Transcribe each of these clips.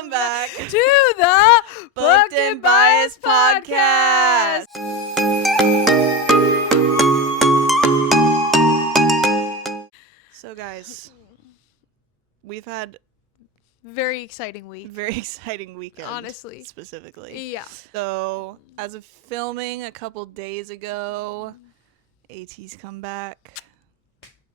Welcome back to the Booked and Biased Podcast. So guys, we've had very exciting week. very exciting weekend. Honestly. Specifically. Yeah. So, as of filming a couple days ago, ATEEZ come back.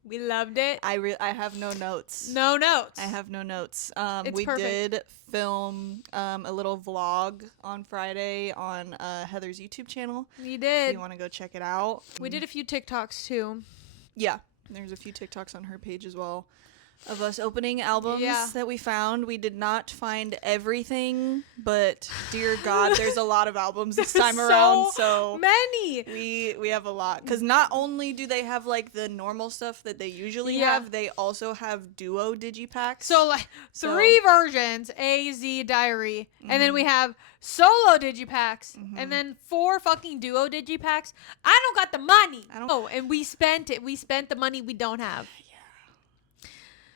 We loved it. I have no notes. No notes. I have no notes. It's we perfect. did film a little vlog on Friday on Heather's YouTube channel. We If did. you want to go check it out. We did a few TikToks too. Yeah. There's a few TikToks on her page as well of us opening albums Yeah. that we found. We did not find everything, but dear God, there's a lot of albums this time around. So many. we have a lot, because not only do they have like the normal stuff that they usually Yeah. have, they also have duo digipacks. So like three versions, A, Z, Diary, and then we have solo digipacks, and then 4 fucking duo digipacks. I don't got the money. Oh, and we spent it. We spent the money we don't have.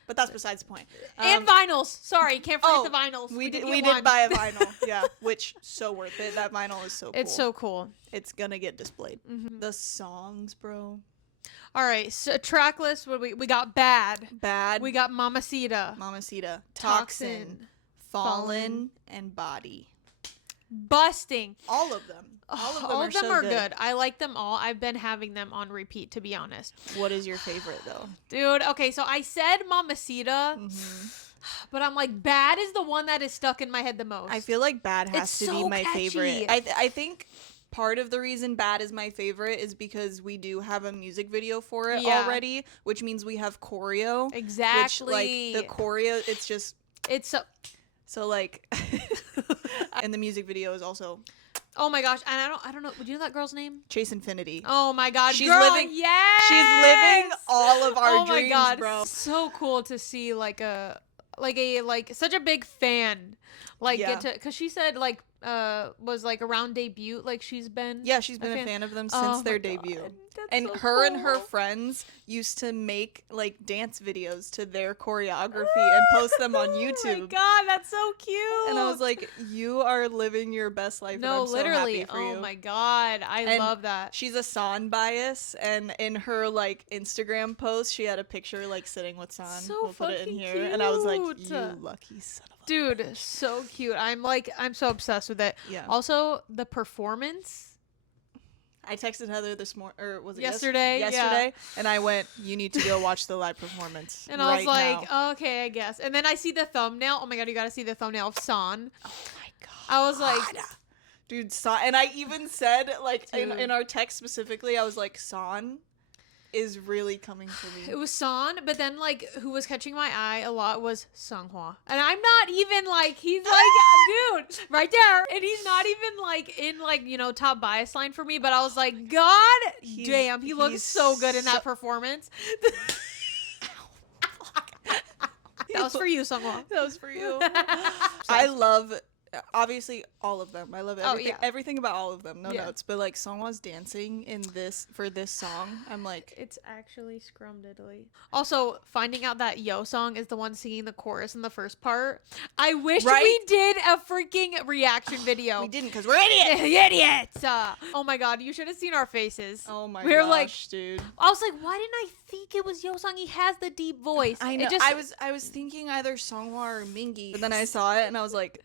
But that's besides the point. And vinyls. Sorry, can't forget the vinyls. We did one. buy a vinyl, yeah, which so worth it. That vinyl is so cool. It's so cool. It's gonna get displayed. The songs, bro. All right, so track list. What we got? Bad. We got Mamacita. Mamacita, Toxin, Toxin, Fallen, and Body. Busting. All of them. All of them so are good. I like them all. I've been having them on repeat, to be honest. What is your favorite though? Dude, okay, so I said Mamacita, but I'm like, Bad is the one that is stuck in my head the most. I feel like Bad has It's to so be my catchy. favorite. I think part of the reason Bad is my favorite is because we do have a music video for it already, which means we have choreo. Exactly. Which, like, the choreo, it's just It's so like, and the music video is also oh my gosh, and I don't know. Do you know that girl's name? Chase Infinity. Oh my God, She's girl, living. yes! She's living all of our oh my dreams, God, bro. so cool to see like such a big fan get to, because she said was like around debut, like she's been She's been a fan of them since their debut. And so her and her cool. friends used to make like dance videos to their choreography and post them on YouTube. Oh my God, that's so cute. And I was like, you are living your best life. No, and I'm literally. So happy for you. Oh my God, I love that. She's a San bias, and in her like Instagram post, she had a picture like sitting with San. So we'll put it in fucking here, and I was like, cute. you lucky son of a Dude, so cute. I'm so obsessed with it. Yeah. Also, the performance. I texted Heather this morning, or was it Yesterday? Yesterday, and I went, you need to go watch the live performance. And I was like, now. okay, I guess. And then I see the thumbnail. Oh my God, you gotta see the thumbnail of San. Oh my God. I was like, dude, San. And I even said, like, Dude. in our text specifically, I was like, San is really coming for me. it was San, but then like who was catching my eye a lot was Seonghwa. And I'm not even like, he's like, dude, right there. And he's not even like in like, top bias line for me, but I was like, God damn, he looks so good in that performance. That was for you, Seonghwa. That was for you. I love, obviously, all of them. I love everything, everything about all of them. No notes. But like Seonghwa's dancing in for this song, I'm like, it's actually scrumdiddly. Also, finding out that Yo song is the one singing the chorus in the first part. I wish we did a freaking reaction video. We didn't, because we're idiots. Idiots. Oh my God, you should have seen our faces. Oh my We're gosh, like, dude. I was like, why didn't I think it was Yo song? He has the deep voice. I know. It just, I was thinking either Seonghwa or Mingi, but then I saw it and I was like,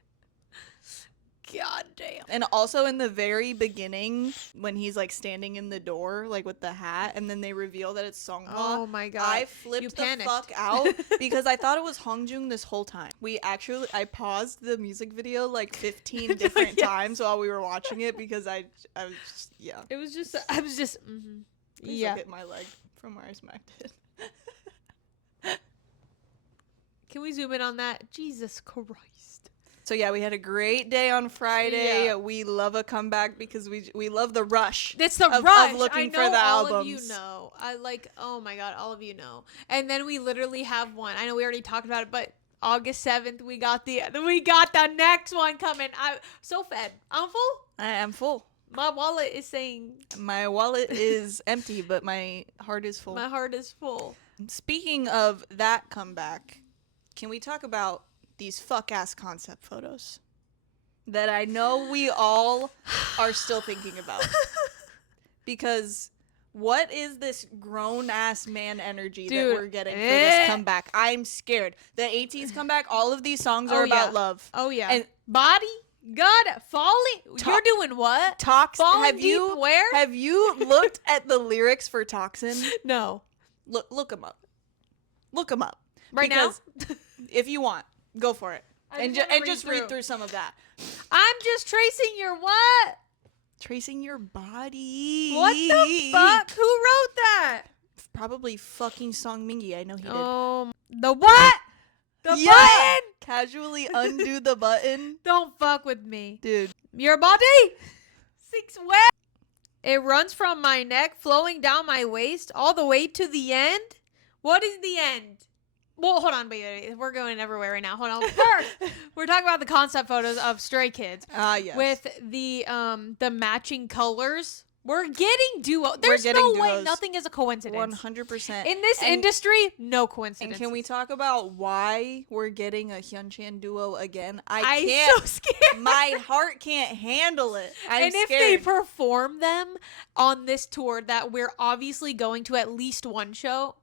God damn. and also in the very beginning when he's like standing in the door like with the hat, and then they reveal that it's Seonghwa. Oh my God. I flipped the fuck out because I thought it was Hongjoong this whole time. I paused the music video like 15 different times while we were watching it because I was just, It was just, I was just, Please look at my leg from where I smacked it. Can we zoom in on that? Jesus Christ. So yeah, we had a great day on Friday. Yeah. We love a comeback because we love the rush. It's the of rush. looking I know for the all albums. of you know. I like. Oh my God, all of you know. And then we literally have one. I know we already talked about it, but August 7th we got the next one coming. I'm so fed. I'm full. I am full. My wallet is saying. My wallet is empty, but my heart is full. My heart is full. Speaking of that comeback, can we talk about these fuck-ass concept photos that I know we all are still thinking about. Because what is this grown-ass man energy that we're getting for this comeback? I'm scared. The ATEEZ comeback, all of these songs are about love. Oh, yeah. And Body, God, falling. You're doing what? Falling deep where? Have you looked at the lyrics for Toxin? No. Look them up. Look them up. Right now? If you want, go for it. And just read through some of that. I'm just tracing your what? Tracing your body. What the fuck? Who wrote that? Probably fucking Song Mingi. I know he did. The what? The button? Casually undo the button. Don't fuck with me. Dude. Your body? 6 wet? It runs from my neck, flowing down my waist, all the way to the end. What is the end? Well, hold on, wait. We're going everywhere right now. Hold on. First, we're talking about the concept photos of Stray Kids. Yes. With the matching colors. We're getting duo. There's no way nothing is a coincidence. 100%. In this industry, no coincidence. And can we talk about why we're getting a Hyunchan duo again? I'm can't. So scared. My heart can't handle it. I'm scared. If they perform them on this tour that we're obviously going to at least one show,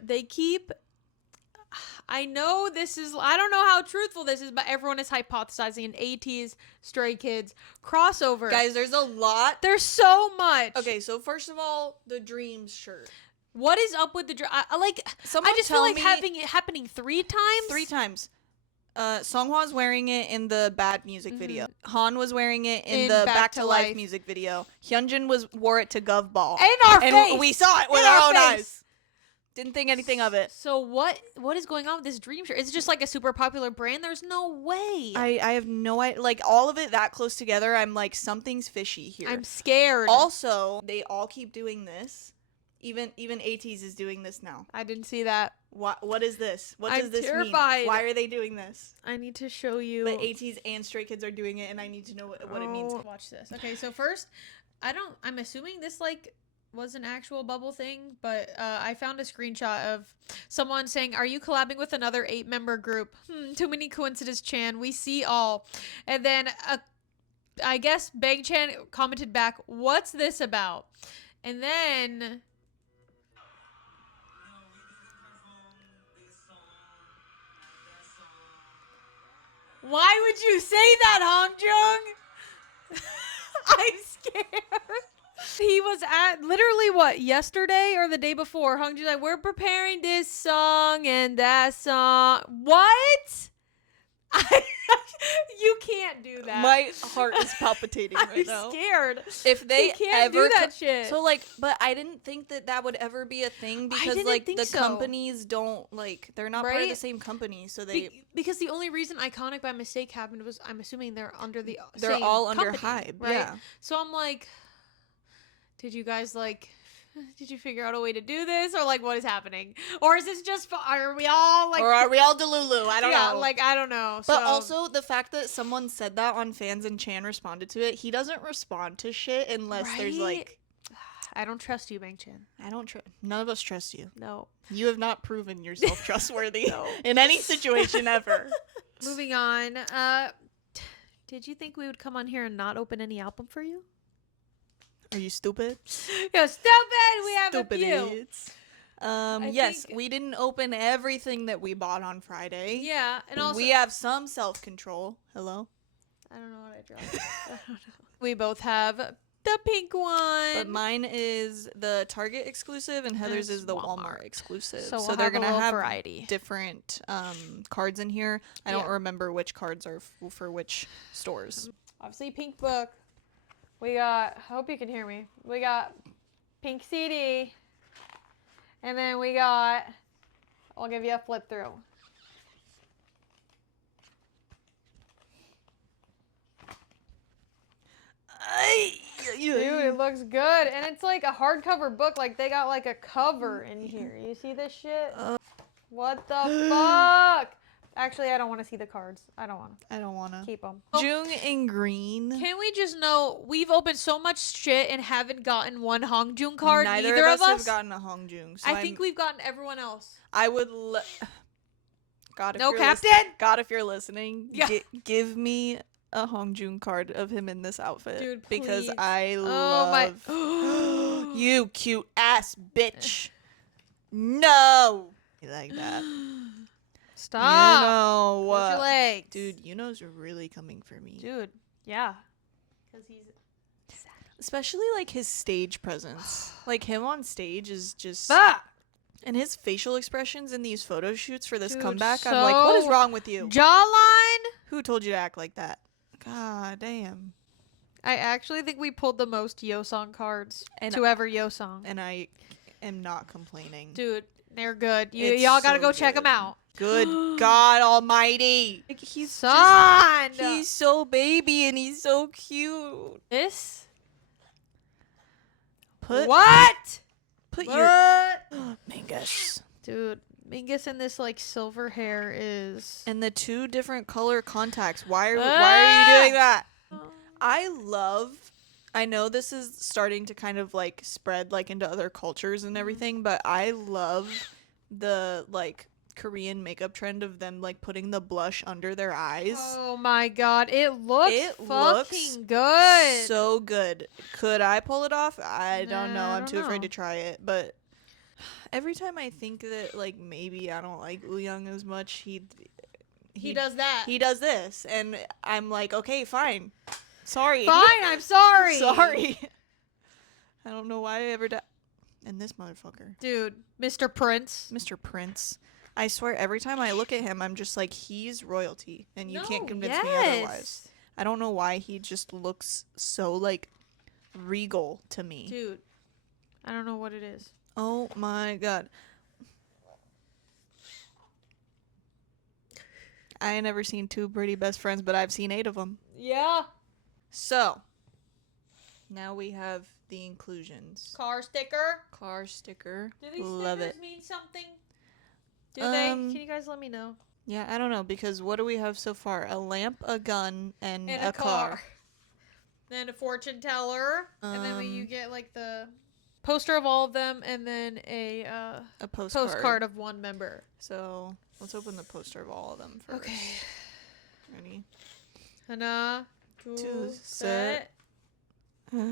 they keep... I know this is, I don't know how truthful this is, but everyone is hypothesizing an ATEEZ, Stray Kids crossover. Guys, there's a lot. There's so much. Okay, so first of all, the Dreams shirt. What is up with the dream? I just feel like having it happening 3 times. 3 times. Songhwa's wearing it in the Bad music video. Han was wearing it in the Back to Life music video. Hyunjin wore it to Gov Ball. In our face. And we saw it with our own eyes. Didn't think anything of it. So what is going on with this Dream shirt? It's just like a super popular brand. There's no way. I have no idea. Like, all of it that close together, I'm like, something's fishy here. I'm scared. Also, they all keep doing this. Even ATEEZ is doing this now. I didn't see that. What is this? What does this terrified. mean? Why are they doing this? I need to show you. But ATEEZ and Stray Kids are doing it, and I need to know what it means. Watch this. Okay, so first, I'm assuming this, like, was an actual bubble thing, but I found a screenshot of someone saying, "Are you collabing with another 8-member group? Too many coincidences, Chan. We see all." And then I guess Bang Chan commented back, "What's this about?" And then why would you say that, Hongjung? I'm scared. He was at literally yesterday or the day before. Hongju's like, we're preparing this song and that song. What? You can't do that. My heart is palpitating right now. I'm scared. If they can't do that shit. So like, but I didn't think that would ever be a thing because like the companies don't like they're not part of the same company, so they because the only reason Iconic by mistake happened was I'm assuming they're under the they're same all under company, Hybe, right? yeah. So I'm like, did you guys did you figure out a way to do this, or like what is happening, or is this just are we all like, or are we all Delulu? I don't know. Like I don't know. But also the fact that someone said that on Fans and Chan responded to it, he doesn't respond to shit unless there's like. I don't trust you, Bang Chan. I don't trust. None of us trust you. No. You have not proven yourself trustworthy in any situation ever. Moving on. Did you think we would come on here and not open any album for you? Are you stupid? You're stupid. We have a few. Yes, we didn't open everything that we bought on Friday. Yeah, and also we have some self-control. Hello? I don't know what I dropped. I don't know. We both have the pink one. But mine is the Target exclusive and Heather's is the Walmart exclusive. So they're going to have variety. Different cards in here. I don't remember which cards are for which stores. Obviously, pink book. We got, I hope you can hear me. We got pink CD. And then we got, I'll give you a flip through. Dude, it looks good. And it's like a hardcover book. Like they got like a cover in here. You see this shit? What the fuck? Actually, I don't want to see the cards. I don't want to. Keep them. Jung in green. Can we just know, we've opened so much shit and haven't gotten one Hongjung card. Neither of us have gotten a Hongjung. So I think we've gotten everyone else. I would... God, if No you're captain? God, if you're listening, Yeah. give me a Hongjoong card of him in this outfit. Dude, because please. I Oh my. love you, cute ass bitch. No, you like that? Stop. You know Close your legs. dude? Yuno's really coming for me. Dude, yeah. Because he's. Especially like his stage presence. Like him on stage is just. Ah! And his facial expressions in these photo shoots for this Dude, comeback, I'm like, what is so wrong with you? Jawline? Who told you to act like that? God damn. I actually think we pulled the most Yosong cards And to ever Yosong. And I am not complaining. Dude, they're good. It's Y'all gotta so go check good. them out. Good God Almighty. Like, he's Son! he's so baby and he's so cute. This? Put What? Put What? your Mingus. Dude, Mingus in this like silver hair is. And the 2 different color contacts. Why are you doing that? I know this is starting to kind of like spread like into other cultures and everything, but I love the like Korean makeup trend of them like putting the blush under their eyes. Oh my god, it looks It fucking good. So good. Could I pull it off? I don't know. Nah, I I'm don't too afraid know. to try it. But every time I think that like maybe I don't like Wooyoung as much, he does that. He does this, and I'm like, okay, fine. Sorry. Fine, I'm sorry. Sorry. I don't know why I ever did. And this motherfucker. Dude, Mr. Prince. Mr. Prince. I swear, every time I look at him, I'm just like, he's royalty. And you can't convince me otherwise. I don't know why he just looks so, like, regal to me. Dude, I don't know what it is. Oh my god. I ain't never seen 2 pretty best friends, but I've seen 8 of them. Yeah. So, now we have the inclusions. Car sticker. Car sticker. Do these Love stickers it. mean something? Do they? Um, Can you guys let me know? Yeah, I don't know, because what do we have so far? A lamp, a gun, and And a car. Then a fortune teller. And then you Um, get like the poster of all of them and then a postcard of one member. So, let's open the poster of all of them first. Okay. Ready? Hana, Two, set. set.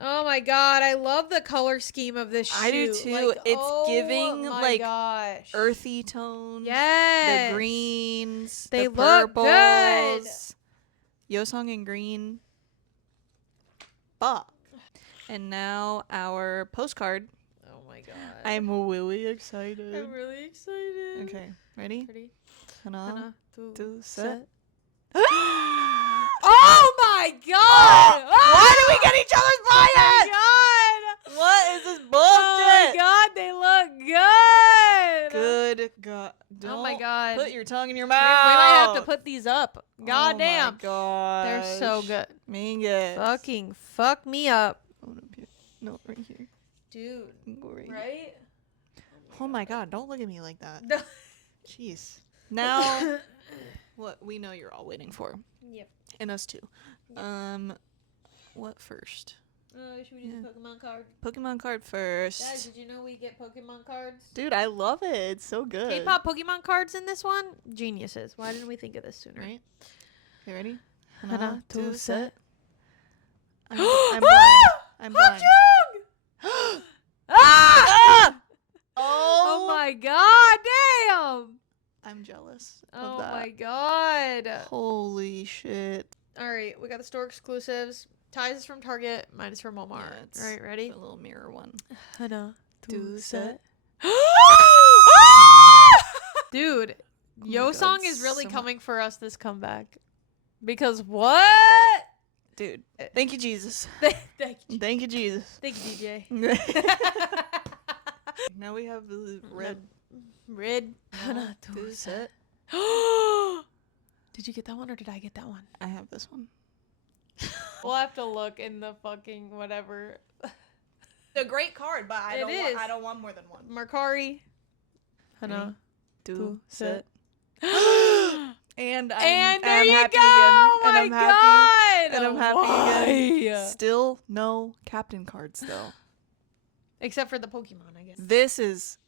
Oh my god, I love the color scheme of this shoe. I do too. Like, It's giving, my like, gosh. Earthy tones. Yes. The greens. They the look purples. good. Yosong in green. Fuck. And now our postcard. Oh my god. I'm really excited. I'm really excited. Okay, ready? Ready? Hana, two, two, set. Oh my god! Why do we get each other's Oh my bias? god! What is this bullshit? Oh my god, they look good! Good God. Oh my Don't God. Put your tongue in your We mouth. might have to put these up. God damn. Oh my gosh. They're so good. Mingus. Fucking fuck me up. Oh, up here. No, right here. Dude. Go right here. Right? Oh my god, don't look at me like that. No. Jeez. Now, what we know you're all waiting for. Yep. And us too. What first? Should we do the Pokemon card? Pokemon card first. Guys, did you know we get Pokemon cards? Dude, I love it. It's so good. K-pop Pokemon cards in this one? Geniuses. Why didn't we think of this sooner? Right? Okay, ready? Hana, two, set. I'm blind. I'm blind. Hachung! Ah! Oh my god, damn! I'm jealous of Oh that. my god. Holy shit. Alright, we got the store exclusives. Ties is from Target, mine is from Walmart. Yeah, it's Alright, ready? The little mirror one. Hana, two, set. Dude, Oh my Yosong God, is really so coming for us this comeback. Because what? Dude, thank you, Jesus. Thank you. Thank you, Jesus. Thank you, DJ. Now we have the red. Red. Hana, two, set. Did you get that one or did I get that one? I have this one. We'll have to look in the fucking whatever. It's a great card, but It is. I don't want more than one. Mercari. Hana. Two, set. And And there I'm you happy go! Oh again. my And I'm happy. god! And I'm happy Why? again. Still no captain cards though. Except for the Pokemon, I guess. This is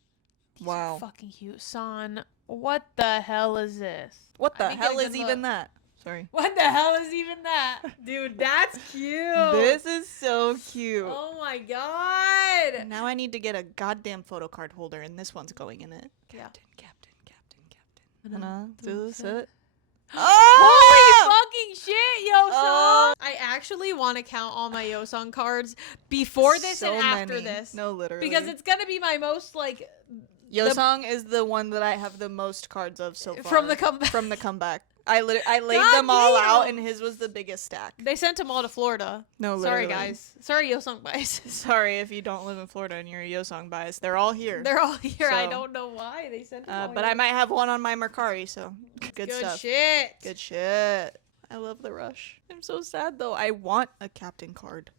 These Wow. are fucking cute, son. What the hell is this? What the I didn't get a hell good is even look. that? Sorry. What the hell is even that? Dude, that's cute. This is so cute. Oh my god. Now I need to get a goddamn photo card holder, and this one's going in it. Yeah. Captain. Do set. Holy fucking shit, Yo Song! Oh. I actually want to count all my Yo Song cards before this So and after many. this. No, literally. Because it's gonna be my most like Yo Song is the one that I have the most cards of so far. from the comeback. From the comeback. I laid God them all out, damn. and his was the biggest stack. They sent them all to Florida. No, Sorry literally. guys. Sorry Yo Song bias. Sorry if you don't live in Florida and you're a Yo Song bias. They're all here. They're all here. I So, don't know why they sent them all but here. I might have one on my Mercari, so good stuff. Shit. Good shit. I love the rush. I'm so sad though. I want a captain card.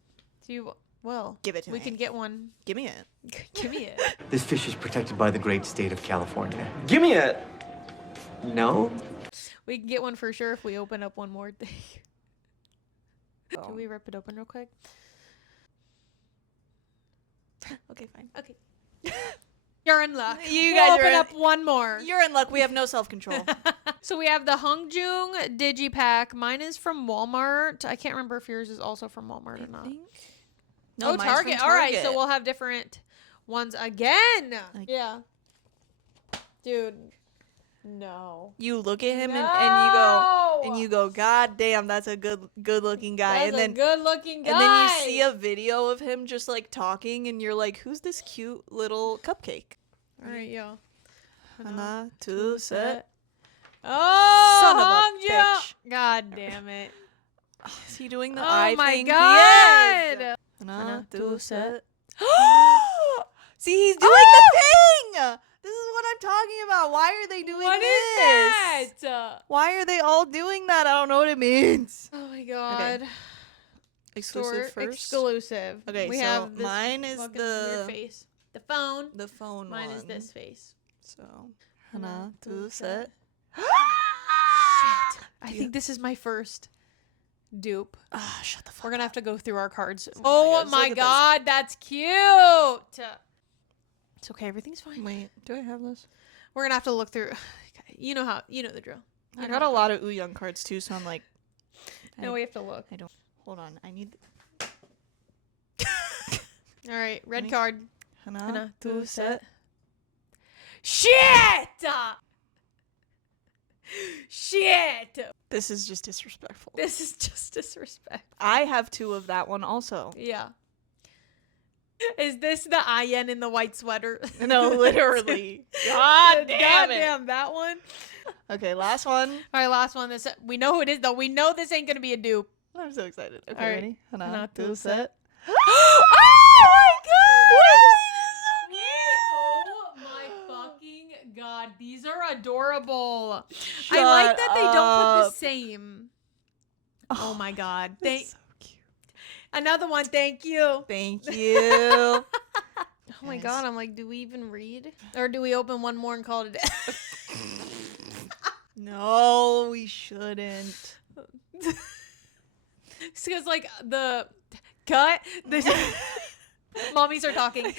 Do you well Give it to we me. can get one. Give me it. Give me it. This fish is protected by the great state of California. Give me a... No? We can get one for sure if we open up one more thing. Oh. Can we rip it open real quick? Okay, fine. Okay. You're in luck. You We'll guys are open in- up one more. You're in luck. We have no self-control. So we have the Hungjung Digipack. Mine is from Walmart. I can't remember if yours is also from Walmart or not. No, Oh, mine's Target. from All right, Target. so we'll have different ones again. Like- Yeah. Dude. No. You look at him No! and you go, God damn, that's a good looking guy. That's and then a good looking guy. and then you see a video of him just like talking, and you're like, who's this cute little cupcake? All right, yo. Hana, two, set. Oh, Son of a Hungjung. bitch. God damn it. Is he doing the Oh eye my thing? god. Yes. Hana, Hana, two, two, set. See, he's doing the thing. This is what I'm talking about. Why are they doing What this? is that? Why are they all doing that? I don't know what it means. Oh my god. Exclusive Store first. Exclusive. Okay, we so have this mine is fucking weird the face. The phone. the phone Mine one. is this face. So, Hana, two, set. Shit. I think this is my first dupe. Ah, shut the fuck We're gonna have to go through our cards. God, Oh look my at this. god, that's cute. It's okay, everything's fine. Wait, do I have this? We're gonna have to look through. Okay, you know the drill. I got a lot of Ouyang cards too, so I'm like, No, we have to look. hold on. I need All right, red Ready? card. Hana, Hana, two, two, set. Shit! Shit! This is just disrespectful. This is just disrespect. I have two of that one also. Yeah. Is this the Ayen in the white sweater? No, literally. God damn it. Goddamn, that one. Okay, last one. All right, last one. This we know who it is though. We know this ain't gonna be a dupe. I'm so excited. Okay, All right. ready? Hana, Hana, two, two, set. oh my fucking god, these are adorable. I like that they don't put the same. Oh my god. That's so cute. Another one, thank you. Thank you. Oh my Nice. god, I'm like, do we even read? Or do we open one more and call it a day? No, we shouldn't. Because like the cut, the mommies are talking.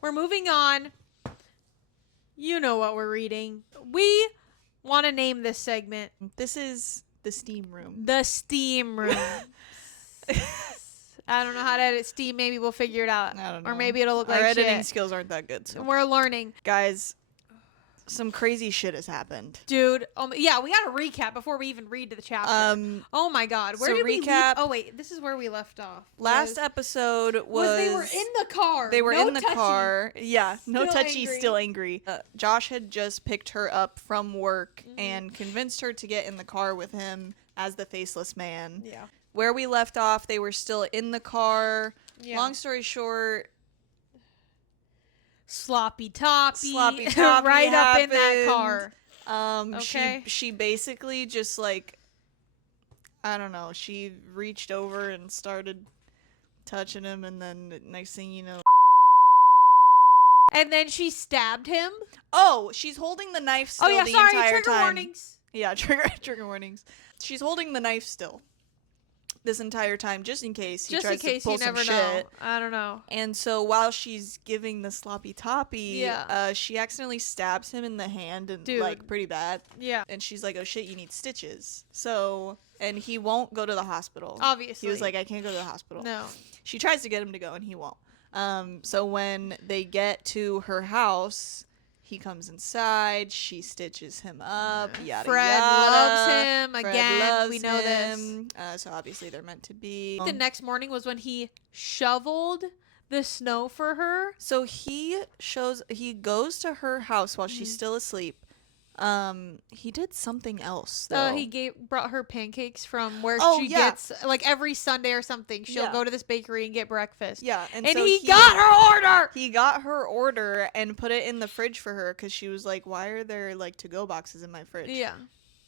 We're moving on. You know what we're reading. We want to name this segment This is the steam room. the Steam Room. I don't know how to edit Steam. Maybe we'll figure it out. I don't know. Or maybe it'll look Our like editing shit. skills aren't that good. So, We're learning. guys, some crazy shit has happened. Dude, yeah, we got to recap before we even read to the chapter. Oh my god, where so did we leave? recap- Oh wait, this is where we left off. Last episode was they were in the car. They were No in the touchy. car. Yeah, no Still touchy, angry. still angry. Josh had just picked her up from work Mm-hmm. and convinced her to get in the car with him as the faceless man. Yeah. Where we left off, they were still in the car. Yeah. Long story short, Sloppy toppy. sloppy toppy right up in that happened. car. Okay. She basically just like, I don't know, she reached over and started touching him, and then next thing you know, And then she stabbed him. oh, she's holding the knife still Oh yeah, the sorry, entire trigger time. warnings. Yeah, trigger warnings. She's holding the knife still. this entire time, just in case he Just in tries case to pull you some never shit. know. I don't know. And so while she's giving the sloppy toppy, Yeah. she accidentally stabs him in the hand and Dude. like pretty bad. Yeah. And she's like, "Oh shit, you need stitches." So, and he won't go to the hospital. Obviously. He was like, "I can't go to the hospital." No. She tries to get him to go, and he won't. So when they get to her house, he comes inside. She stitches him up. Yada Fred yada. loves him. Fred Again, loves we know him. So obviously they're meant to be. The next morning was when he shoveled the snow for her. So he goes to her house while she's still asleep. He did something else though. He brought her pancakes from where Oh, she yeah. gets, like, every Sunday or something. She'll Yeah. go to this bakery and get breakfast. Yeah, and And so he got her order. He got her order and put it in the fridge for her because she was like, "Why are there like to-go boxes in my fridge?" Yeah.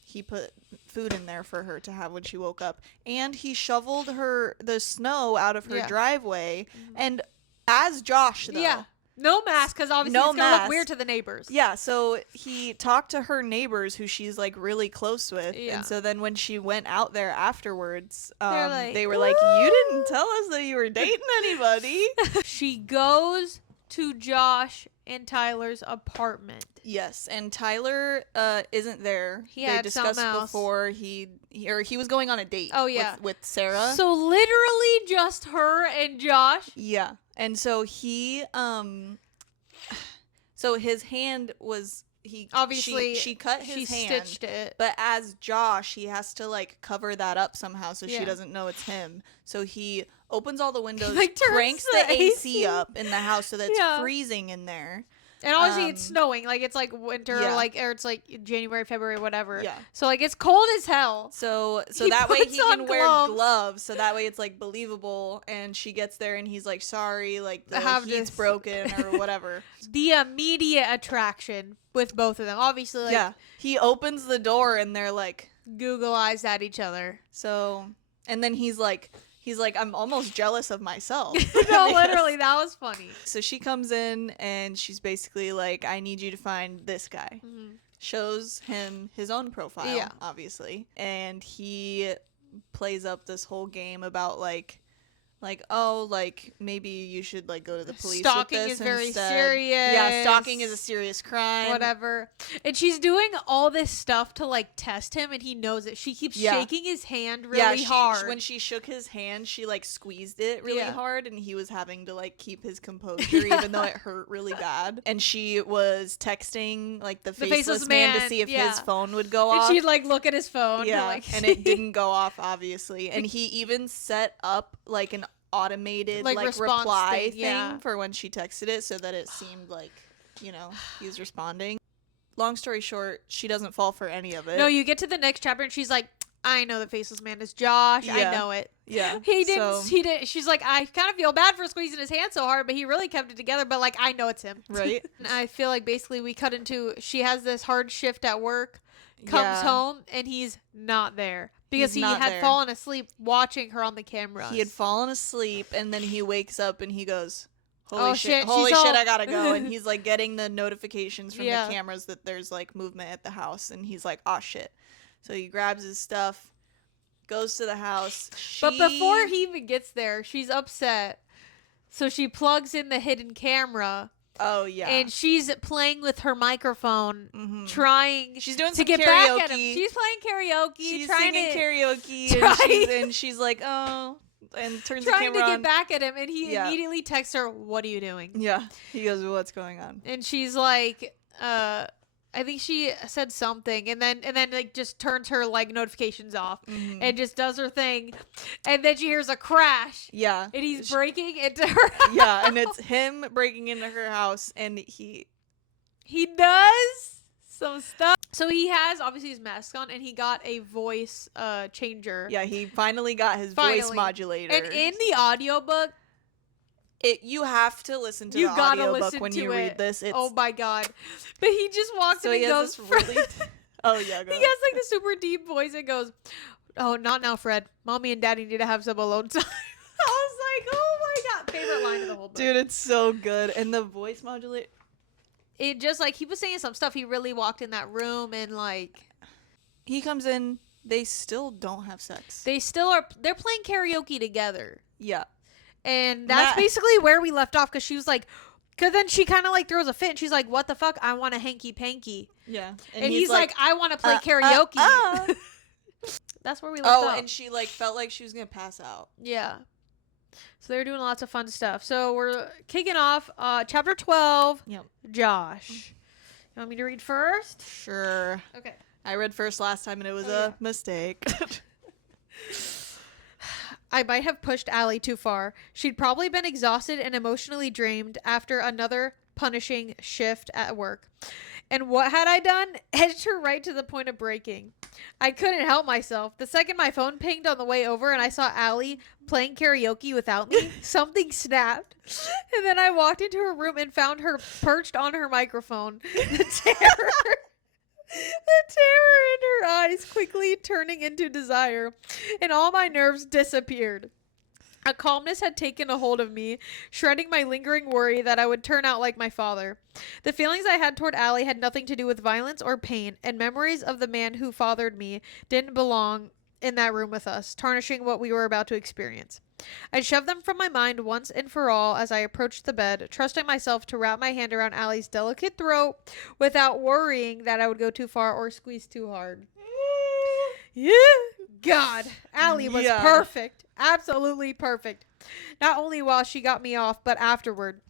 He put food in there for her to have when she woke up, and he shoveled the snow out of her Yeah. driveway. And as Josh, though, Yeah. No mask, because obviously No it's going to look mask. weird to the neighbors. yeah. So he talked to her neighbors, who she's like really close with, Yeah. and so then when she went out there afterwards, They're like, they were like, "You didn't tell us that you were dating anybody." She goes to Josh and Tyler's apartment. Yes, and Tyler isn't there. He They had discussed something else. before he was going on a date. Oh, yeah. with Sarah. So literally just her and Josh. Yeah, and so he so his hand was Obviously, she cut his she hand, stitched it. but as Josh, he has to like cover that up somehow so Yeah. she doesn't know it's him. So he opens all the windows, like, turns cranks the the AC AC up in the house so that it's Yeah. freezing in there. And obviously it's snowing. Like, it's like winter, yeah. or it's like January, February, whatever. Yeah. So, like, it's cold as hell. So He that way puts he can on wear gloves. gloves. So that way it's like believable. And she gets there and he's like, "Sorry, like the have heat's this." broken or whatever." The immediate attraction with both of them. Obviously, like, Yeah. He opens the door and they're like, Google eyes at each other. so, and then he's like, "I'm almost jealous of myself." No, Because- literally, that was funny. So she comes in and she's basically like, "I need you to find this guy." Shows him his own profile, Yeah. obviously. And he plays up this whole game about like, oh, like maybe you should like go to the police. Stalking with is this very instead. serious. Yeah, stalking is a serious crime. Whatever. And she's doing all this stuff to, like, test him, and he knows it. She keeps Yeah. shaking his hand really yeah, hard. when she shook his hand, she like squeezed it really Yeah. hard, and he was having to like keep his composure even though it hurt really bad. And she was texting like the faceless man to man, see if yeah. his phone would go and off. she'd, like, look at his phone. Yeah, like, and it didn't go off, obviously. And he even set up like an automated Like, like response reply thing, yeah. for when she texted it, so that it seemed like, you know, he was responding. Long story short, she doesn't fall for any of it. No, you get to the next chapter, and she's like, I know the faceless man is Josh. Yeah. I know it. Yeah, He didn't. so- He did. She's like, I kind of feel bad for squeezing his hand so hard, but he really kept it together. But, like, I know it's him. Right. And I feel like basically we cut into, she has this hard shift at work, comes Yeah. home, and he's not there because He's he not had there. fallen asleep watching her on the camera. He had fallen asleep, and then he wakes up and he goes, Oh, "Holy shit, holy she's shit, all- I gotta go." And he's like getting the notifications from Yeah. the cameras that there's like movement at the house, and he's like, "Oh shit!" So he grabs his stuff, goes to the house. But before he even gets there, she's upset. So she plugs in the hidden camera, oh yeah, and she's playing with her microphone, Mhm. trying she's doing to some get karaoke. back at him. She's playing karaoke, She's trying singing to karaoke, trying- and she's like, "Oh," and turns the trying to camera get on. back at him, and he Yeah. immediately texts her, "What are you doing?" Yeah, he goes, "What's going on?" And she's like, I think she said something, and then like just turns her like notifications off Mhm. and just does her thing, and then she hears a crash, Yeah, and he's breaking into her. yeah, and it's him breaking into her house, and he does some stuff. So he has obviously his mask on, and he got a voice changer. Yeah, he finally got his voice Finally. modulator. And in the audiobook, you have to listen to you the gotta audiobook listen when to you it. read this. It's, Oh my god! But he just walks so in he and has goes, this really. Oh yeah, go he ahead. has like the super deep voice and goes, "Oh, not now, Fred. Mommy and Daddy need to have some alone time." I was like, "Oh my god!" Favorite line of the whole book. Dude, it's so good, and the voice modulator. It just like he was saying some stuff. He really walked in that room and like, He comes in, They still don't have sex. They still are. They're playing karaoke together. Yeah. And that's basically where we left off, because she was like, because then she kind of like throws a fit and she's like, what the fuck? I want a hanky panky. Yeah. And he's like, I want to play karaoke. That's where we left off. Oh, and she like felt like she was going to pass out. Yeah. So they're doing lots of fun stuff. So we're kicking off chapter 12. Yep. Josh. You want me to read first? Sure. Okay. I read first last time and it was a mistake. I might have pushed Allie too far. She'd probably been exhausted and emotionally drained after another punishing shift at work. And what had I done? Edged her right to the point of breaking. I couldn't help myself. The second my phone pinged on the way over and I saw Allie playing karaoke without me, something snapped. And then I walked into her room and found her perched on her microphone. The terror in her eyes quickly turning into desire, and all my nerves disappeared. A calmness had taken a hold of me, shredding my lingering worry that I would turn out like my father. The feelings I had toward Allie had nothing to do with violence or pain, and memories of the man who fathered me didn't belong in that room with us, tarnishing what we were about to experience. I shoved them from my mind once and for all as I approached the bed, trusting myself to wrap my hand around Allie's delicate throat without worrying that I would go too far or squeeze too hard. Yeah. God, Allie was perfect. Absolutely perfect. Not only while she got me off, but afterward.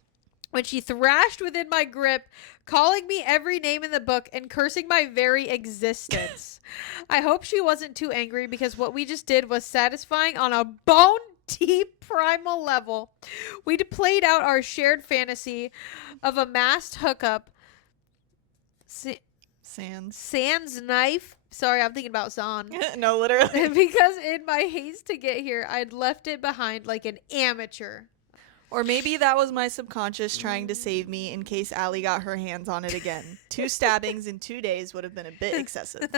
When she thrashed within my grip, calling me every name in the book and cursing my very existence. I hope she wasn't too angry, because what we just did was satisfying on a bone deep primal level. We'd played out our shared fantasy of a masked hookup. Sans knife. Sorry, I'm thinking about Zahn. No, literally. Because in my haste to get here, I'd left it behind like an amateur. Or maybe that was my subconscious trying to save me in case Allie got her hands on it again. 2 stabbings in 2 days would have been a bit excessive.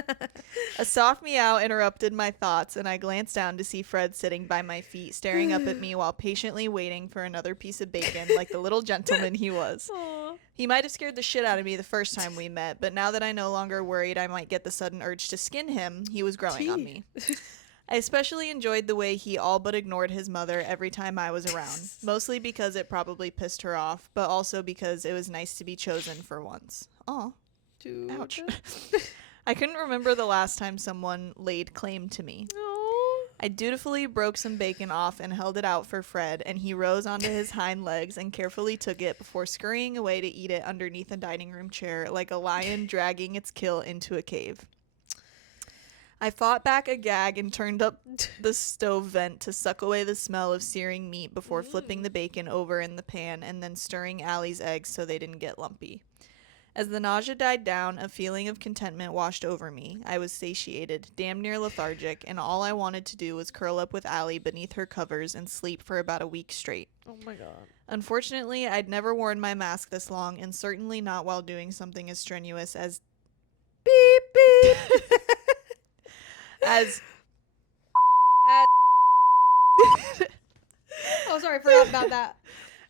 A soft meow interrupted my thoughts, and I glanced down to see Fred sitting by my feet, staring up at me while patiently waiting for another piece of bacon like the little gentleman he was. Aww. He might have scared the shit out of me the first time we met, but now that I no longer worried I might get the sudden urge to skin him, he was growing on me. I especially enjoyed the way he all but ignored his mother every time I was around, mostly because it probably pissed her off, but also because it was nice to be chosen for once. Aw. Ouch. I couldn't remember the last time someone laid claim to me. Aww. I dutifully broke some bacon off and held it out for Fred, and he rose onto his hind legs and carefully took it before scurrying away to eat it underneath a dining room chair like a lion dragging its kill into a cave. I fought back a gag and turned up the stove vent to suck away the smell of searing meat before flipping the bacon over in the pan and then stirring Allie's eggs so they didn't get lumpy. As the nausea died down, a feeling of contentment washed over me. I was satiated, damn near lethargic, and all I wanted to do was curl up with Allie beneath her covers and sleep for about a week straight. Oh my god. Unfortunately, I'd never worn my mask this long, and certainly not while doing something as strenuous as beep beep. As oh, sorry, forgot about that.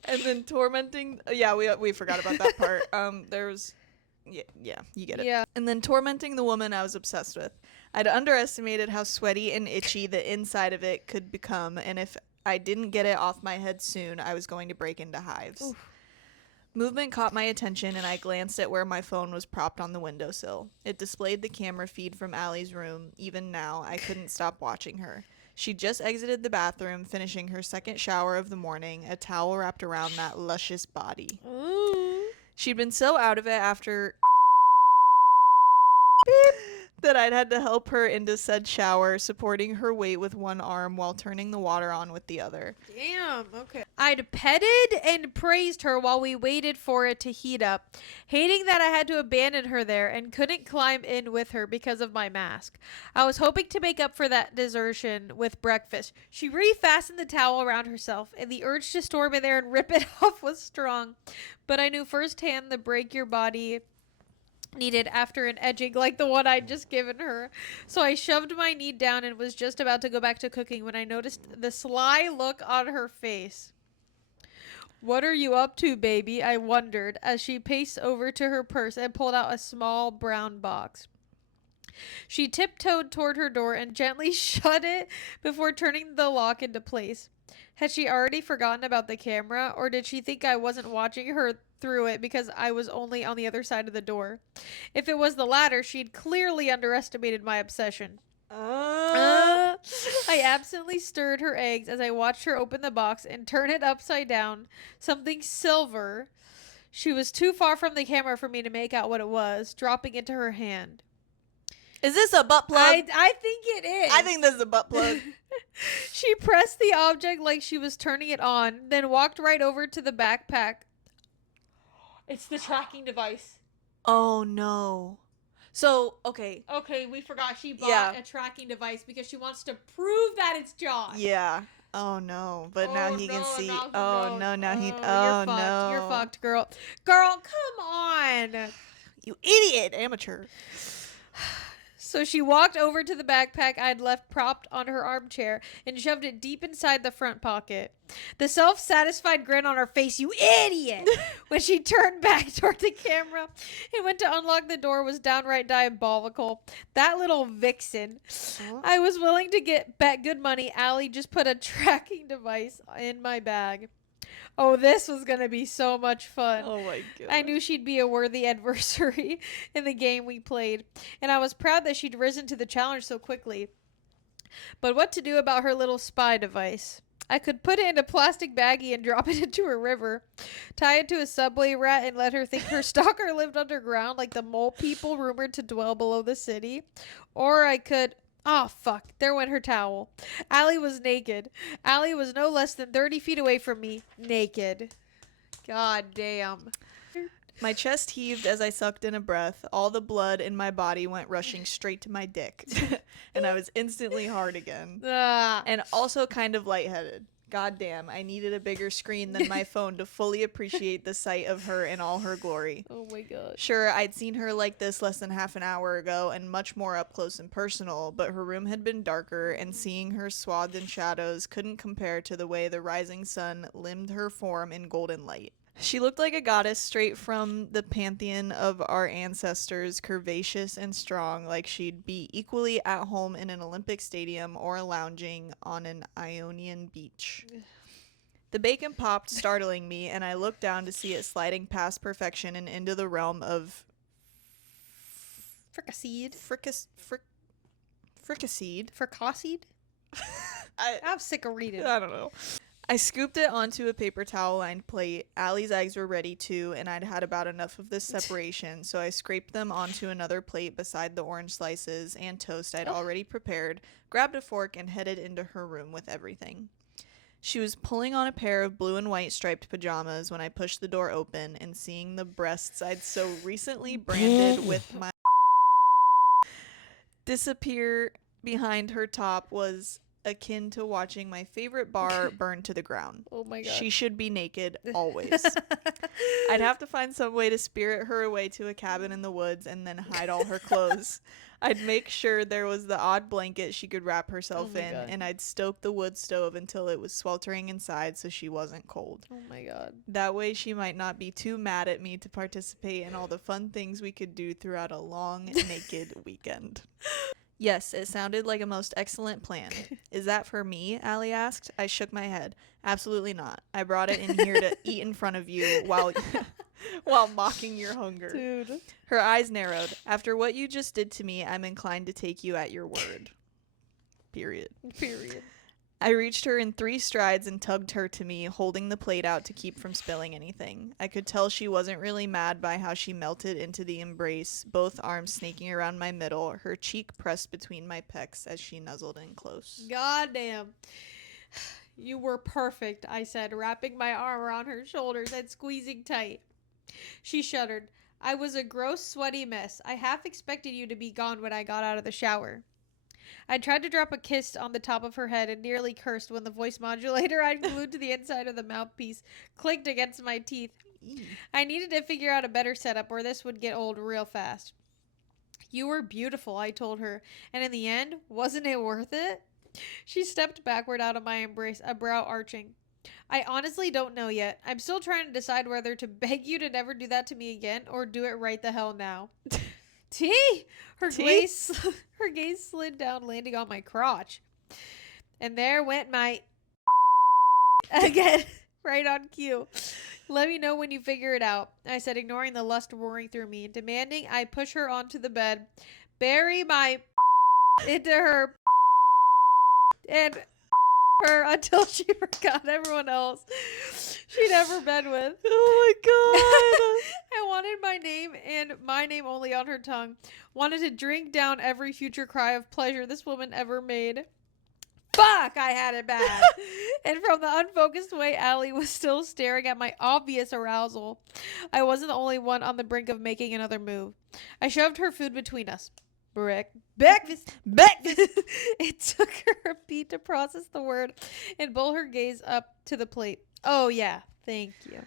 And then tormenting, we forgot about that part. There's, yeah, you get it. Yeah. And then tormenting the woman I was obsessed with. I'd underestimated how sweaty and itchy the inside of it could become, and if I didn't get it off my head soon, I was going to break into hives. Oof. Movement caught my attention, and I glanced at where my phone was propped on the windowsill. It displayed the camera feed from Allie's room. Even now, I couldn't stop watching her. She just exited the bathroom, finishing her second shower of the morning, a towel wrapped around that luscious body. Ooh. She'd been so out of it after that I'd had to help her into said shower, supporting her weight with one arm while turning the water on with the other. Damn, okay. I'd petted and praised her while we waited for it to heat up, hating that I had to abandon her there and couldn't climb in with her because of my mask. I was hoping to make up for that desertion with breakfast. She refastened the towel around herself, and the urge to storm in there and rip it off was strong. But I knew firsthand the break your body needed after an edging like the one I'd just given her. So I shoved my knee down and was just about to go back to cooking when I noticed the sly look on her face. What are you up to, baby? I wondered as she paced over to her purse and pulled out a small brown box. She tiptoed toward her door and gently shut it before turning the lock into place. Had she already forgotten about the camera, or did she think I wasn't watching her through it because I was only on the other side of the door? If it was the latter, she'd clearly underestimated my obsession. I absently stirred her eggs as I watched her open the box and turn it upside down. Something silver. She was too far from the camera for me to make out what it was, dropping into her hand. Is this a butt plug? I think it is. I think this is a butt plug. She pressed the object like she was turning it on, then walked right over to the backpack. It's the tracking device. Oh no. So, okay. Okay, we forgot she bought Yeah. a tracking device because she wants to prove that it's Josh. Yeah. Oh no. But now he can see. Now he Oh knows. no, now he. You're Oh fucked. no. You're fucked, girl. Girl, come on. You idiot, amateur. So she walked over to the backpack I'd left propped on her armchair and shoved it deep inside the front pocket. The self-satisfied grin on her face, you idiot, when she turned back toward the camera and went to unlock the door was downright diabolical. That little vixen. I was willing to bet good money Allie just put a tracking device in my bag. Oh, this was going to be so much fun. Oh my god. I knew she'd be a worthy adversary in the game we played, and I was proud that she'd risen to the challenge so quickly. But what to do about her little spy device? I could put it in a plastic baggie and drop it into a river, tie it to a subway rat and let her think her stalker lived underground like the mole people rumored to dwell below the city. Or I could... Oh, fuck. There went her towel. Allie was naked. Allie was no less than 30 feet away from me. Naked. God damn. My chest heaved as I sucked in a breath. All the blood in my body went rushing straight to my dick. And I was instantly hard again. And also kind of lightheaded. God damn, I needed a bigger screen than my phone to fully appreciate the sight of her in all her glory. Oh my god. Sure, I'd seen her like this less than half an hour ago and much more up close and personal, but her room had been darker, and seeing her swathed in shadows couldn't compare to the way the rising sun limned her form in golden light. She looked like a goddess straight from the pantheon of our ancestors, curvaceous and strong, like she'd be equally at home in an Olympic stadium or lounging on an Ionian beach. The bacon popped, startling me, and I looked down to see it sliding past perfection and into the realm of Fricasseed. fricasseed. Fricasseed? I'm sick of reading. I don't know. I scooped it onto a paper towel-lined plate. Allie's eggs were ready too, and I'd had about enough of this separation, so I scraped them onto another plate beside the orange slices and toast I'd already prepared, grabbed a fork, and headed into her room with everything. She was pulling on a pair of blue and white striped pajamas when I pushed the door open, and seeing the breasts I'd so recently branded with my disappear behind her top was akin to watching my favorite bar burn to the ground. Oh my god. She should be naked always. I'd have to find some way to spirit her away to a cabin in the woods and then hide all her clothes. I'd make sure there was the odd blanket she could wrap herself in, and I'd stoke the wood stove until it was sweltering inside so she wasn't cold. Oh my god. That way she might not be too mad at me to participate in all the fun things we could do throughout a long, naked weekend. Yes, it sounded like a most excellent plan. Is that for me? Allie asked. I shook my head. Absolutely not. I brought it in here to eat in front of you while mocking your hunger. Dude. Her eyes narrowed. After what you just did to me, I'm inclined to take you at your word. Period. I reached her in 3 strides and tugged her to me, holding the plate out to keep from spilling anything. I could tell she wasn't really mad by how she melted into the embrace, both arms snaking around my middle, her cheek pressed between my pecs as she nuzzled in close. God damn. You were perfect, I said, wrapping my arm around her shoulders and squeezing tight. She shuddered. I was a gross, sweaty mess. I half expected you to be gone when I got out of the shower. I tried to drop a kiss on the top of her head and nearly cursed when the voice modulator I'd glued to the inside of the mouthpiece clicked against my teeth. I needed to figure out a better setup or this would get old real fast. You were beautiful, I told her, and in the end, wasn't it worth it? She stepped backward out of my embrace, a brow arching. I honestly don't know yet. I'm still trying to decide whether to beg you to never do that to me again or do it right the hell now. Her T? her gaze slid down, landing on my crotch. And there went my again, right on cue. Let me know when you figure it out, I said, ignoring the lust roaring through me, demanding I push her onto the bed, bury my into her, and her until she forgot everyone else she'd ever been with. Oh my I wanted my name and my name only on her tongue. Wanted to drink down every future cry of pleasure this woman ever made. Fuck, I had it bad. And from the unfocused way Allie was still staring at my obvious arousal, I wasn't the only one on the brink of making another move. I shoved her food between us. Breakfast. It took her a beat to process the word and pull her gaze up to the plate. Oh, yeah. Thank you.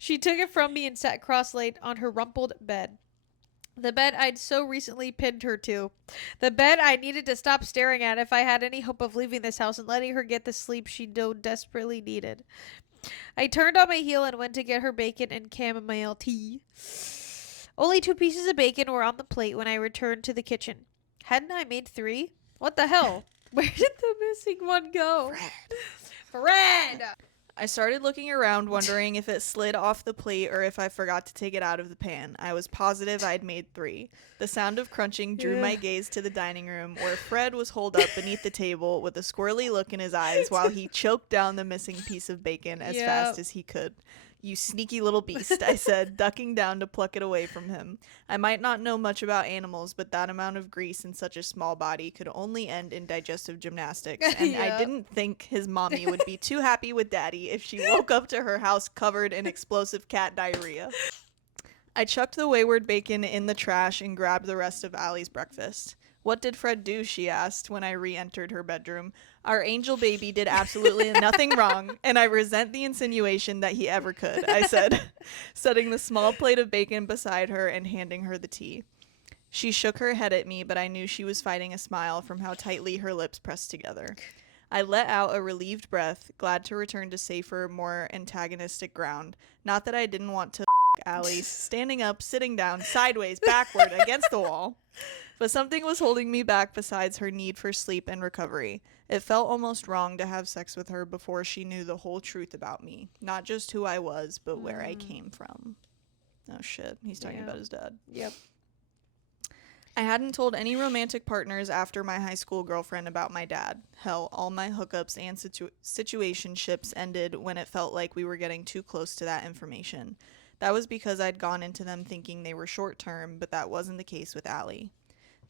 She took it from me and sat cross-legged on her rumpled bed. The bed I'd so recently pinned her to. The bed I needed to stop staring at if I had any hope of leaving this house and letting her get the sleep she so desperately needed. I turned on my heel and went to get her bacon and chamomile tea. Only 2 pieces of bacon were on the plate when I returned to the kitchen. Hadn't I made 3? What the hell? Where did the missing one go? Fred! I started looking around, wondering if it slid off the plate or if I forgot to take it out of the pan. I was positive I'd made 3. The sound of crunching drew my gaze to the dining room, where Fred was holed up beneath the table with a squirrely look in his eyes while he choked down the missing piece of bacon as fast as he could. You sneaky little beast, I said, ducking down to pluck it away from him. I might not know much about animals, but that amount of grease in such a small body could only end in digestive gymnastics, and I didn't think his mommy would be too happy with Daddy if she woke up to her house covered in explosive cat diarrhea. I chucked the wayward bacon in the trash and grabbed the rest of Allie's breakfast. What did Fred do? She asked when I re-entered her bedroom. Our angel baby did absolutely nothing wrong, and I resent the insinuation that he ever could, I said, setting the small plate of bacon beside her and handing her the tea. She shook her head at me, but I knew she was fighting a smile from how tightly her lips pressed together. I let out a relieved breath, glad to return to safer, more antagonistic ground. Not that I didn't want to Allie, standing up, sitting down, sideways, backward, against the wall. But something was holding me back besides her need for sleep and recovery. It felt almost wrong to have sex with her before she knew the whole truth about me. Not just who I was, but where I came from. Oh shit, he's talking about his dad. Yep. I hadn't told any romantic partners after my high school girlfriend about my dad. Hell, all my hookups and situationships ended when it felt like we were getting too close to that information. That was because I'd gone into them thinking they were short-term, but that wasn't the case with Allie.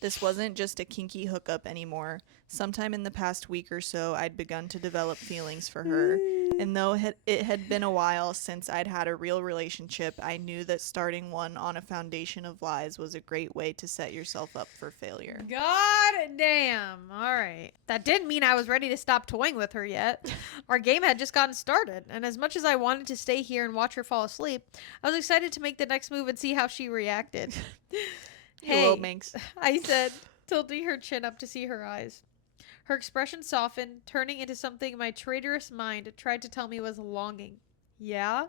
This wasn't just a kinky hookup anymore. Sometime in the past week or so, I'd begun to develop feelings for her. And though it had been a while since I'd had a real relationship, I knew that starting one on a foundation of lies was a great way to set yourself up for failure. God damn. All right. That didn't mean I was ready to stop toying with her yet. Our game had just gotten started, and as much as I wanted to stay here and watch her fall asleep, I was excited to make the next move and see how she reacted. Hello, Minx. I said, tilting her chin up to see her eyes. Her expression softened, turning into something my traitorous mind tried to tell me was longing. Yeah?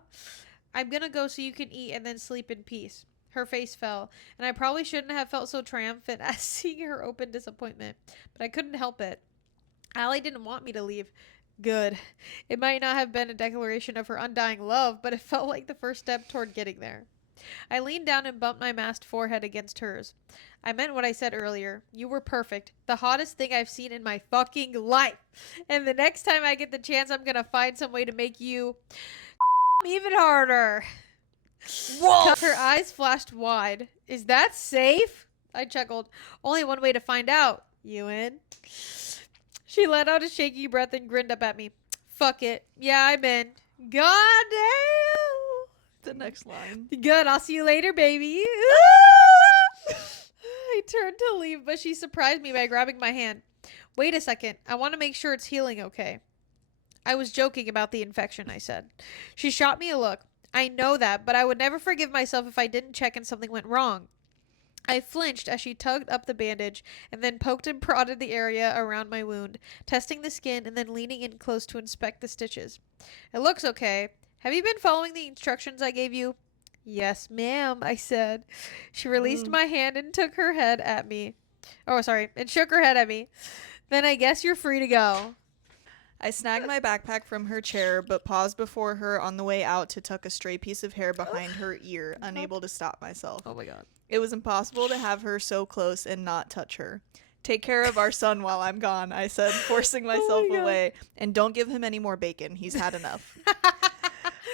I'm gonna go so you can eat and then sleep in peace. Her face fell, and I probably shouldn't have felt so triumphant as seeing her open disappointment, but I couldn't help it. Allie didn't want me to leave. Good. It might not have been a declaration of her undying love, but it felt like the first step toward getting there. I leaned down and bumped my masked forehead against hers. I meant what I said earlier. You were perfect. The hottest thing I've seen in my fucking life. And the next time I get the chance, I'm gonna find some way to make you even harder. Whoa! Her eyes flashed wide. Is that safe? I chuckled. Only one way to find out. You in? She let out a shaky breath and grinned up at me. Fuck it. Yeah, I'm in. God damn. The next line. Good. I'll see you later, baby. I turned to leave, but she surprised me by grabbing my hand. Wait a second. I want to make sure it's healing okay. I was joking about the infection, I said. She shot me a look. I know that, but I would never forgive myself if I didn't check and something went wrong. I flinched as she tugged up the bandage and then poked and prodded the area around my wound, testing the skin and then leaning in close to inspect the stitches. It looks okay. Have you been following the instructions I gave you? Yes, ma'am, I said. She released my hand and took her head at me. Oh, sorry, and shook her head at me. Then I guess you're free to go. I snagged my backpack from her chair, but paused before her on the way out to tuck a stray piece of hair behind her ear, unable to stop myself. Oh my god. It was impossible to have her so close and not touch her. Take care of our son while I'm gone, I said, forcing myself away. And don't give him any more bacon. He's had enough.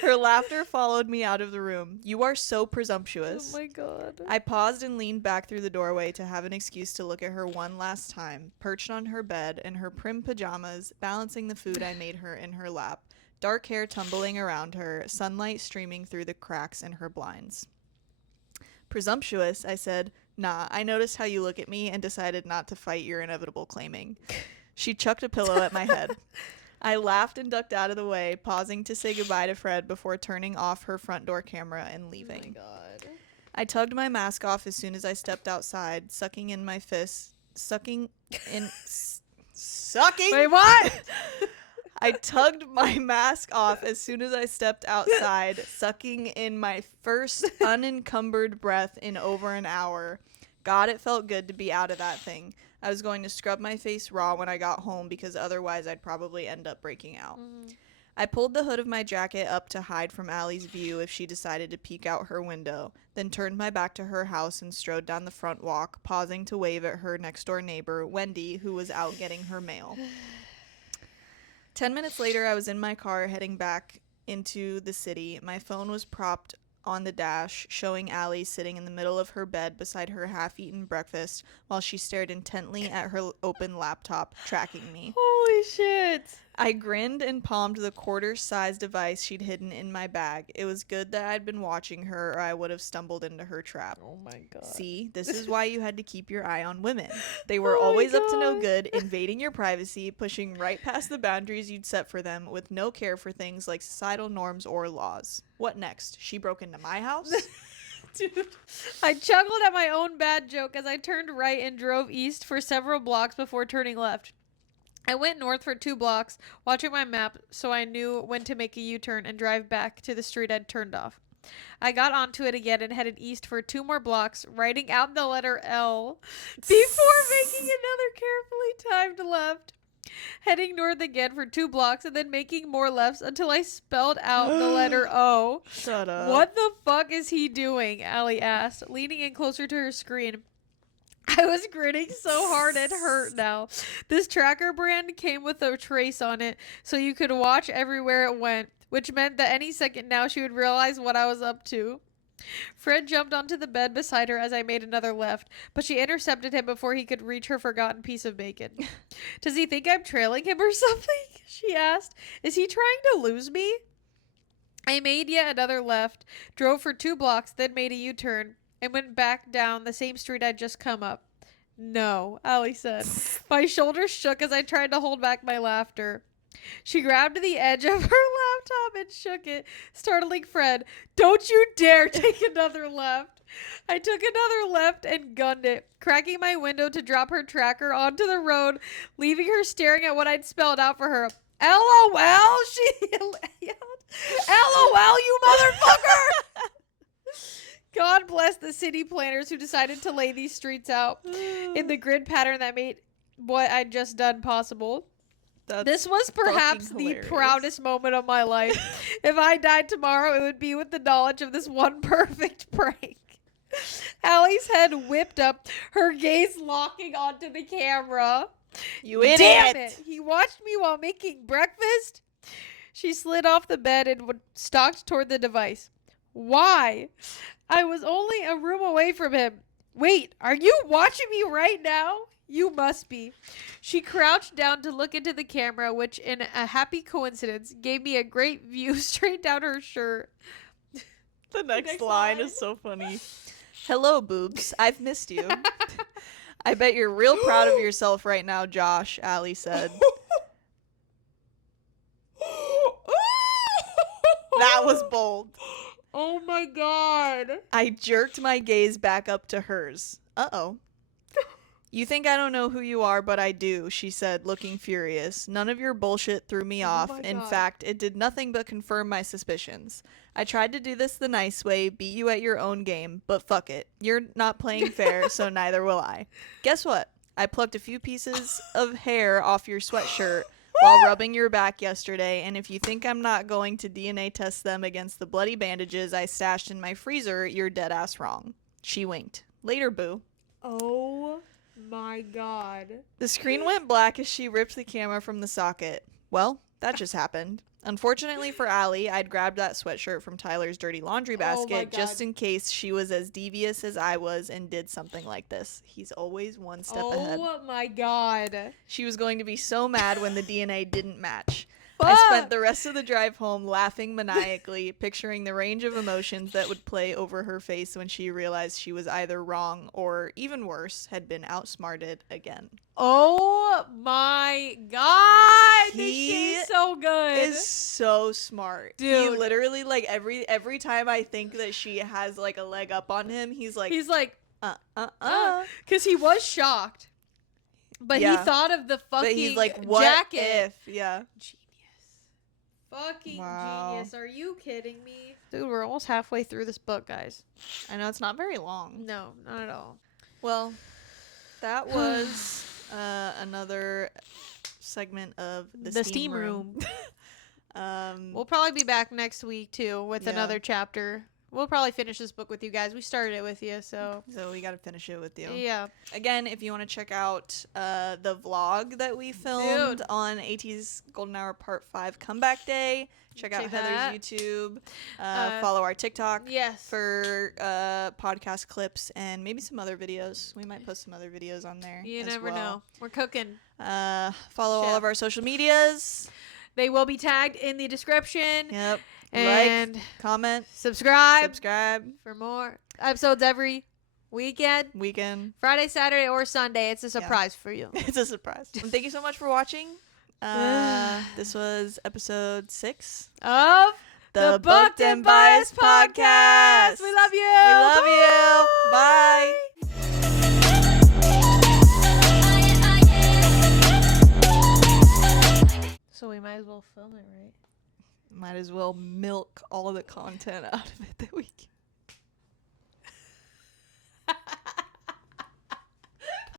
Her laughter followed me out of the room. You are so presumptuous. Oh my god. I paused and leaned back through the doorway to have an excuse to look at her one last time, perched on her bed in her prim pajamas, balancing the food I made her in her lap, dark hair tumbling around her, sunlight streaming through the cracks in her blinds. Presumptuous, I said. Nah, I noticed how you look at me and decided not to fight your inevitable claiming. She chucked a pillow at my head. I laughed and ducked out of the way, pausing to say goodbye to Fred before turning off her front door camera and leaving. Oh my god. I tugged my mask off as soon as I stepped outside, sucking in my fist. Sucking. Wait, what? I tugged my mask off as soon as I stepped outside, sucking in my first unencumbered breath in over an hour. God, it felt good to be out of that thing. I was going to scrub my face raw when I got home because otherwise I'd probably end up breaking out. I pulled the hood of my jacket up to hide from Allie's view if she decided to peek out her window, then turned my back to her house and strode down the front walk, pausing to wave at her next-door neighbor, Wendy, who was out getting her mail. 10 minutes later, I was in my car heading back into the city. My phone was propped on the dash, showing Allie sitting in the middle of her bed beside her half-eaten breakfast while she stared intently at her open laptop, tracking me. Holy shit. I grinned and palmed the quarter-sized device she'd hidden in my bag. It was good that I'd been watching her, or I would have stumbled into her trap. Oh my god. See, this is why you had to keep your eye on women. They were Oh my always up to no God. good, invading your privacy, pushing right past the boundaries you'd set for them, with no care for things like societal norms or laws. What next? She broke into my house? Dude, I chuckled at my own bad joke as I turned right and drove east for several blocks before turning left. I went north for 2 blocks, watching my map so I knew when to make a U-turn and drive back to the street I'd turned off. I got onto it again and headed east for 2 more blocks, writing out the letter L before making another carefully timed left. Heading north again for 2 blocks and then making more lefts until I spelled out the letter O. Shut up. What the fuck is he doing? Allie asked, leaning in closer to her screen. I was grinning so hard it hurt now. This tracker brand came with a trace on it, so you could watch everywhere it went, which meant that any second now she would realize what I was up to. Fred jumped onto the bed beside her as I made another left, but she intercepted him before he could reach her forgotten piece of bacon. Does he think I'm trailing him or something? She asked. Is he trying to lose me? I made yet another left, drove for 2 blocks, then made a U-turn, and went back down the same street I'd just come up. No, Allie said. My shoulders shook as I tried to hold back my laughter. She grabbed the edge of her laptop and shook it, startling Fred. Don't you dare take another left. I took another left and gunned it, cracking my window to drop her tracker onto the road, leaving her staring at what I'd spelled out for her. LOL, she yelled. LOL, you motherfucker! God bless the city planners who decided to lay these streets out in the grid pattern that made what I'd just done possible. This was perhaps the hilarious. proudest moment of my life. If I died tomorrow, it would be with the knowledge of this one perfect prank. Allie's head whipped up, her gaze locking onto the camera. You idiot! Damn it! He watched me while making breakfast. She slid off the bed and stalked toward the device. Why? I was only a room away from him. Wait, are you watching me right now? You must be. She crouched down to look into the camera, which, in a happy coincidence, gave me a great view straight down her shirt. The next next line line. is so funny. Hello, boobs. I've missed you. I bet you're real proud of yourself right now, Josh, Allie said. That was bold. Oh my god. I jerked my gaze back up to hers. Uh-oh. You think I don't know who you are, but I do, she said, looking furious. None of your bullshit threw me off. my In God. fact, it did nothing but confirm my suspicions. I tried to do this the nice way, beat you at your own game, but fuck it. You're not playing fair, so neither will I. Guess what? I plucked a few pieces of hair off your sweatshirt while rubbing your back yesterday, and if you think I'm not going to DNA test them against the bloody bandages I stashed in my freezer, you're dead ass wrong. She winked. Later, boo. Oh my God. The screen went black as she ripped the camera from the socket. Well, that just happened. Unfortunately for Allie, I'd grabbed that sweatshirt from Tyler's dirty laundry basket just God. in case she was as devious as I was and did something like this. He's always one step ahead. Oh my God. She was going to be so mad when the DNA didn't match. Fuck. I spent the rest of the drive home laughing maniacally, picturing the range of emotions that would play over her face when she realized she was either wrong or, even worse, had been outsmarted again. Oh my God. This He shit is so good. Is so smart. He Dude. literally, like, every time I think that she has, like, a leg up on him, he's like, Because he was shocked. But Yeah. he thought of the fucking But he's like, what jacket. if? Yeah. Genius. Fucking Wow. genius. Are you kidding me? Dude, we're almost halfway through this book, guys. I know it's not very long. No, not at all. Well, that was another segment of The steam room. We'll probably be back next week, too, with Yeah. another chapter. We'll probably finish this book with you guys. We started it with you, so. So we got to finish it with you. Yeah. Again, if you want to check out the vlog that we filmed Dude. on ATEEZ Golden Hour Part 5 Comeback Day, check out Check Heather's that. YouTube, follow our TikTok Yes. for podcast clips and maybe some other videos. We might post some other videos on there. You as never well. know. We're cooking. Follow all Chef. of our social medias. They will be tagged in the description. Yep. And Like, comment, subscribe for more episodes every weekend. weekend. Friday, Saturday, or Sunday. It's a surprise for you. It's a surprise. And thank you so much for watching. This was episode 6 Of the Booked and Biased Podcast. We love you. We love you. Bye. So we might as well film it, right? Might as well milk all the content out of it that we can.